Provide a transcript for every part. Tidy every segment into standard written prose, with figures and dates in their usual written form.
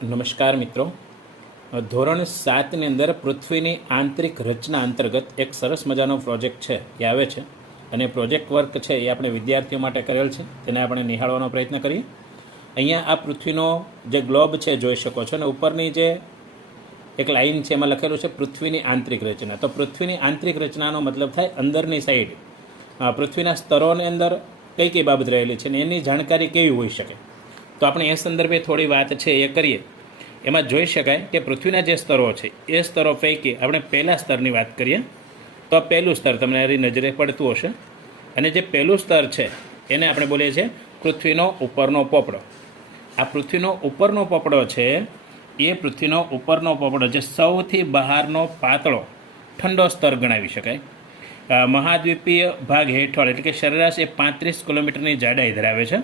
નમસ્કાર મિત્રો. ધોરણ 7ની અંદર પૃથ્વીની આંતરિક રચના અંતર્ગત એક સરસ મજાનો પ્રોજેક્ટ છે એ આવે છે અને પ્રોજેક્ટ વર્ક છે એ આપણે વિદ્યાર્થીઓ માટે કરેલ છે. તેને આપણે નિહાળવાનો પ્રયત્ન કરીએ. અહીંયા આ પૃથ્વીનો જે ગ્લોબ છે જોઈ શકો છો અને ઉપરની જે એક લાઇન છે એમાં લખેલું છે પૃથ્વીની આંતરિક રચના. તો પૃથ્વીની આંતરિક રચનાનો મતલબ થાય અંદરની સાઈડ પૃથ્વીના સ્તરોની અંદર કઈ કઈ બાબત રહેલી છે અને એની જાણકારી કેવી હોઈ શકે. તો આપણે એ સંદર્ભે થોડી વાત છે એ કરીએ. એમાં જોઈ શકાય કે પૃથ્વીના જે સ્તરો છે એ સ્તરો પૈકી આપણે પહેલા સ્તરની વાત કરીએ તો આ પહેલું સ્તર તમને મારી નજરે પડતું હશે અને જે પહેલું સ્તર છે એને આપણે બોલીએ છીએ પૃથ્વીનો ઉપરનો પોપડો. આ પૃથ્વીનો ઉપરનો પોપડો છે એ પૃથ્વીનો ઉપરનો પોપડો જે સૌથી બહારનો પાતળો ઠંડો સ્તર ગણાવી શકાય. મહાદ્વીપીય ભાગ હેઠળ એટલે કે સરેરાશ એ 35 કિલોમીટરની જાડાઈ ધરાવે છે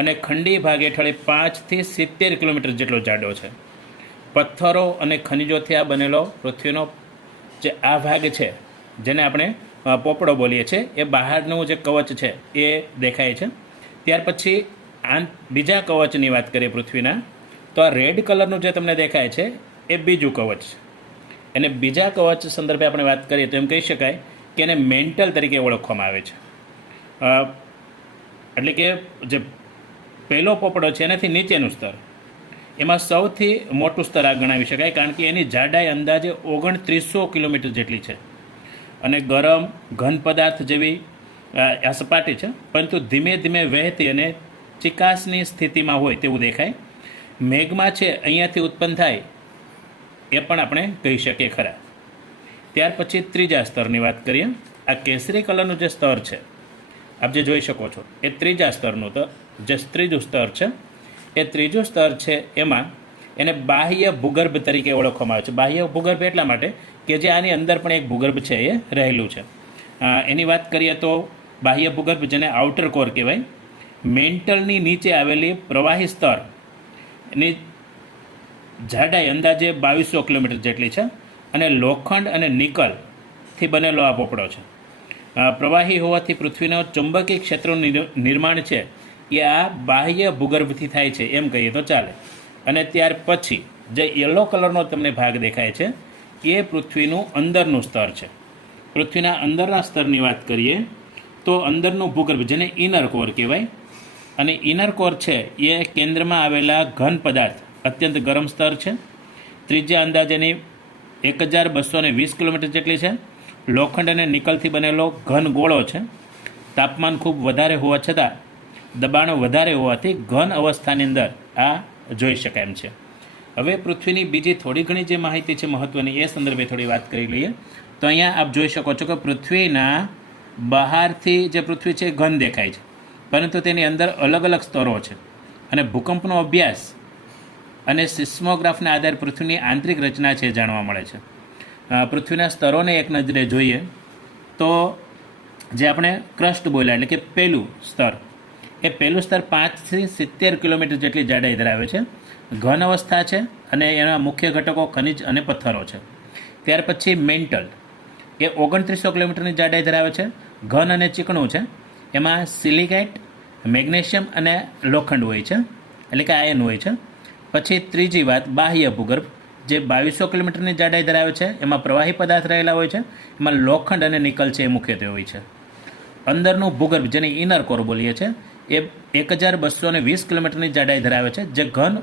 અને ખંડી ભાગ હેઠળ 5 થી 70 કિલોમીટર જેટલો જાડો છે. પથ્થરો અને ખનિજોથી આ બનેલો પૃથ્વીનો જે આ ભાગ છે જેને આપણે પોપડો બોલીએ છીએ એ બહારનું જે કવચ છે એ દેખાય છે. ત્યાર પછી બીજા કવચની વાત કરીએ પૃથ્વીના તો આ રેડ કલરનું જે તમને દેખાય છે એ બીજું કવચ છે. અને બીજા કવચ સંદર્ભે આપણે વાત કરીએ તો એમ કહી શકાય કે એને મેન્ટલ તરીકે ઓળખવામાં આવે છે. એટલે કે જે પહેલો પોપડો છે એનાથી નીચેનું સ્તર એમાં સૌથી મોટું સ્તર આ ગણાવી શકાય કારણ કે એની જાડાઈ અંદાજે 2900 કિલોમીટર જેટલી છે અને ગરમ ઘન પદાર્થ જેવી આ સપાટી છે પરંતુ ધીમે ધીમે વહેતી અને ચિકાસની સ્થિતિમાં હોય તેવું દેખાય. મેઘમાં છે અહીંયાથી ઉત્પન્ન થાય એ પણ આપણે કહી શકીએ ખરા. ત્યાર પછી ત્રીજા સ્તરની વાત કરીએ. આ કેસરી કલરનું જે સ્તર છે આપ જે જોઈ શકો છો એ ત્રીજા સ્તરનું તો જે ત્રીજું સ્તર છે એ ત્રીજું સ્તર છે એમાં એને બાહ્ય ભૂગર્ભ તરીકે ઓળખવામાં આવે છે. બાહ્ય ભૂગર્ભ એટલા માટે કે જે આની અંદર પણ એક ભૂગર્ભ છે એ રહેલું છે. એની વાત કરીએ તો બાહ્ય ભૂગર્ભ જેને આઉટર કોર કહેવાય. મેન્ટલની નીચે આવેલી પ્રવાહી સ્તર એની જાડાઈ અંદાજે 2200 કિલોમીટર જેટલી છે અને લોખંડ અને નિકલથી બનેલો આ પોપડો છે. પ્રવાહી હોવાથી પૃથ્વીનો ચુંબકીય ક્ષેત્રનું નિર્માણ છે એ આ બાહ્ય ભૂગર્ભથી થાય છે એમ કહીએ તો ચાલે. અને ત્યાર પછી જે યલો કલરનો તમને ભાગ દેખાય છે એ પૃથ્વીનું અંદરનું સ્તર છે. પૃથ્વીના અંદરના સ્તરની વાત કરીએ તો અંદરનું ભૂગર્ભ જેને ઇનર કોર કહેવાય અને ઇનર કોર છે એ કેન્દ્રમાં આવેલા ઘન પદાર્થ અત્યંત ગરમ સ્તર છે. ત્રિજ્યા અંદાજેની 1220 કિલોમીટર જેટલી છે. લોખંડ અને નિકલથી બનેલો ઘન ગોળો છે. તાપમાન ખૂબ વધારે હોવા છતાં દબાણ વધારે હોવાથી ઘન અવસ્થાની અંદર આ જોઈ શકાય એમ છે. હવે પૃથ્વીની બીજી થોડી ઘણી જે માહિતી છે મહત્ત્વની એ સંદર્ભે થોડી વાત કરી લઈએ. તો અહીંયા આપ જોઈ શકો છો કે પૃથ્વીના બહારથી જે પૃથ્વી છે ઘન દેખાય છે પરંતુ તેની અંદર અલગ અલગ સ્તરો છે અને ભૂકંપનો અભ્યાસ અને સિસ્મોગ્રાફના આધારે પૃથ્વીની આંતરિક રચના છે જાણવા મળે છે. પૃથ્વીના સ્તરોને એક નજરે જોઈએ તો જે આપણે ક્રસ્ટ બોલ્યા એટલે કે પહેલું સ્તર એ પહેલું સ્તર 5 થી 70 કિલોમીટર જેટલી જાડાઈ ધરાવે છે. ઘન અવસ્થા છે અને એના મુખ્ય ઘટકો ખનિજ અને પથ્થરો છે. ત્યાર પછી મેન્ટલ એ 2900 કિલોમીટરની જાડાઈ ધરાવે છે. ઘન અને ચીકણું છે. એમાં સિલિકાઇટ મેગ્નેશિયમ અને લોખંડ હોય છે એટલે કે આયન હોય છે. પછી ત્રીજી વાત બાહ્ય ભૂગર્ભ જે 2200 કિલોમીટરની જાડાઈ ધરાવે છે. એમાં પ્રવાહી પદાર્થ રહેલા હોય છે. એમાં લોખંડ અને નિકલ છે એ મુખ્યત્વે હોય છે. અંદરનું ભૂગર્ભ જેને ઇનર કોર બોલીએ છીએ એ 1220 કિલોમીટરની જાડાઈ ધરાવે છે જે ઘન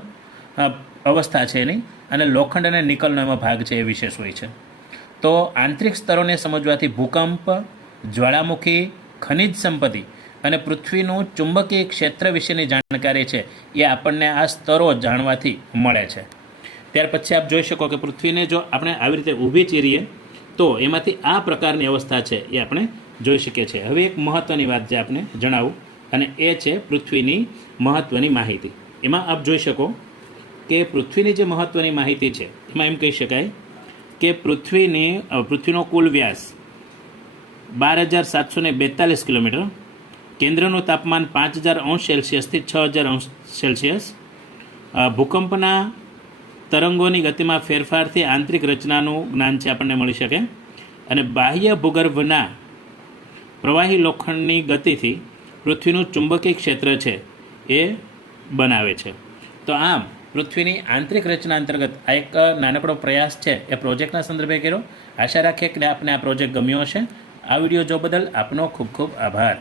અવસ્થા છે એની અને લોખંડ અને નિકલનો એમાં ભાગ છે એ વિશેષ હોય છે. તો આંતરિક સ્તરોને સમજવાથી ભૂકંપ, જ્વાળામુખી, ખનિજ સંપત્તિ અને પૃથ્વીનું ચુંબકીય ક્ષેત્ર વિશેની જાણકારી છે એ આપણને આ સ્તરો જાણવાથી મળે છે. ત્યાર પછી આપ જોઈ શકો કે પૃથ્વીને જો આપણે આવી રીતે ઊભી ચીરીએ તો એમાંથી આ પ્રકારની અવસ્થા છે એ આપણે જોઈ શકીએ છીએ. હવે એક મહત્ત્વની વાત જે આપણે જણાવું અને એ છે પૃથ્વીની મહત્ત્વની માહિતી. એમાં આપ જોઈ શકો કે પૃથ્વીની જે મહત્ત્વની માહિતી છે એમાં એમ કહી શકાય કે પૃથ્વીનો કુલ વ્યાસ 12,742 કિલોમીટર. કેન્દ્રનું તાપમાન 5000 સેલ્સિયસથી 6000 સેલ્સિયસ. ભૂકંપના તરંગોની ગતિમાં ફેરફારથી આંતરિક રચનાનું જ્ઞાન છે આપણને મળી શકે અને બાહ્ય ભૂગર્ભના પ્રવાહી લોખંડની ગતિથી પૃથ્વીનું ચુંબકીય ક્ષેત્ર છે એ બનાવે છે. તો આમ પૃથ્વીની આંતરિક રચના અંતર્ગત આ એક નાનકડો પ્રયાસ છે એ પ્રોજેક્ટના સંદર્ભે કર્યો. આશા રાખીએ કે આપને આ પ્રોજેક્ટ ગમ્યો હશે. આ વિડીયો જો બદલ આપનો ખૂબ ખૂબ આભાર.